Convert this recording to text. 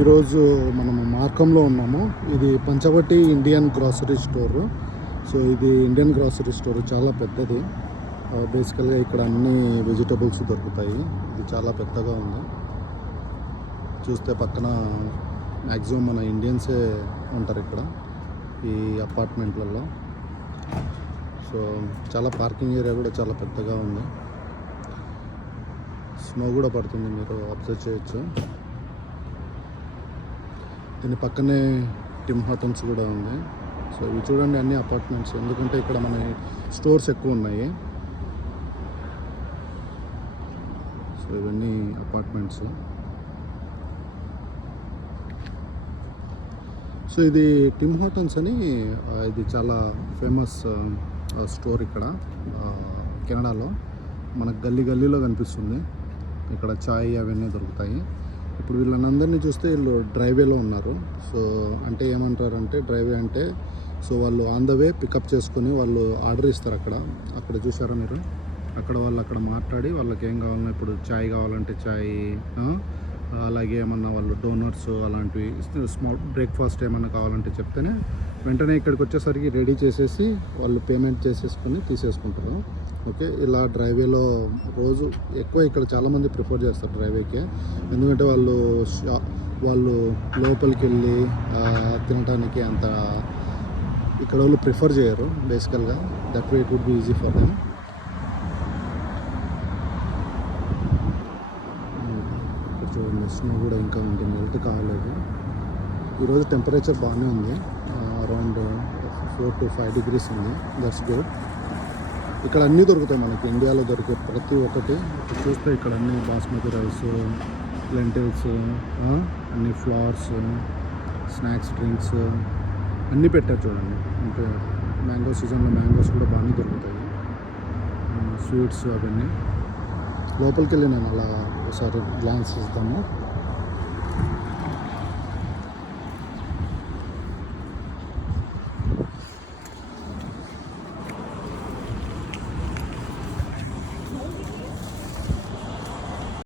ఈరోజు మనము మార్కంలో ఉన్నాము. ఇది Panchavati Indian grocery store. So ఇది ఇండియన్ గ్రాసరీ స్టోర్ చాలా పెద్దది. బేసికల్గా ఇక్కడ అన్ని వెజిటబుల్స్ దొరుకుతాయి. ఇది చాలా పెద్దగా ఉంది. చూస్తే పక్కన మ్యాక్సిమం మన ఇండియన్సే ఉంటారు ఇక్కడ ఈ అపార్ట్మెంట్లలో. సో చాలా పార్కింగ్ ఏరియా కూడా చాలా పెద్దగా ఉంది. స్నో కూడా పడుతుంది, మీరు అబ్జర్వ్ చేయొచ్చు. దీని పక్కనే టిమ్ హార్టన్స్ కూడా ఉంది. సో ఇవి చూడండి అన్ని అపార్ట్మెంట్స్, ఎందుకంటే ఇక్కడ మన స్టోర్స్ ఎక్కువ ఉన్నాయి. సో ఇవన్నీ అపార్ట్మెంట్స్. సో ఇది టిమ్ హార్టన్స్ అని, ఇది చాలా ఫేమస్ స్టోర్ ఇక్కడ కెనడాలో. మనకు గల్లీలో కనిపిస్తుంది. ఇక్కడ చాయ్ అవన్నీ దొరుకుతాయి. ఇప్పుడు వీళ్ళనందరినీ చూస్తే వీళ్ళు డ్రైవేలో ఉన్నారు. సో అంటే ఏమంటారంటే డ్రైవే అంటే, సో వాళ్ళు ఆన్ ద వే పికప్ చేసుకొని వాళ్ళు ఆర్డర్ ఇస్తారు. అక్కడ చూసారా మీరు, అక్కడ వాళ్ళు అక్కడ మాట్లాడి వాళ్ళకి ఏం కావాలన్నా, ఇప్పుడు చాయ్ కావాలంటే చాయ్, అలాగే ఏమన్నా వాళ్ళు డోనట్స్ అలాంటివి, స్మాల్ బ్రేక్ఫాస్ట్ ఏమన్నా కావాలంటే చెప్తేనే వెంటనే ఇక్కడికి వచ్చేసరికి రెడీ చేసేసి వాళ్ళు పేమెంట్ చేసేసుకొని తీసేసుకుంటారు. ఓకే, ఇలా డ్రైవేలో రోజు ఎక్కువ ఇక్కడ చాలామంది ప్రిఫర్ చేస్తారు డ్రైవేకే. ఎందుకంటే వాళ్ళు లోపలికి వెళ్ళి తినడానికి అంత ఇక్కడ వాళ్ళు ప్రిఫర్ చేయరు బేసికల్గా. That way it would be easy for them. ఇక్కడ చూడండి, స్నో కూడా ఇంకా ఉంది, మెల్ట్ కాలేదు. ఈరోజు టెంపరేచర్ బాగానే ఉంది, అరౌండ్ 4 to 5 degrees ఉంది. That's good. ఇక్కడ అన్నీ దొరుకుతాయి మనకి, ఇండియాలో దొరికే ప్రతి ఒక్కటి. ఇక్కడ చూస్తే ఇక్కడ అన్ని బాస్మతి రైస్, లెంటిల్స్, అన్ని ఫ్లవర్స్, స్నాక్స్, డ్రింక్స్ అన్నీ పెట్టారు చూడండి. అంటే మ్యాంగో సీజన్లో మ్యాంగోస్ కూడా బాగానే దొరుకుతాయి, స్వీట్స్ అవన్నీ. లోపలికి వెళ్ళి నేను అలా ఒకసారి గ్లాన్స్ ఇస్తాము.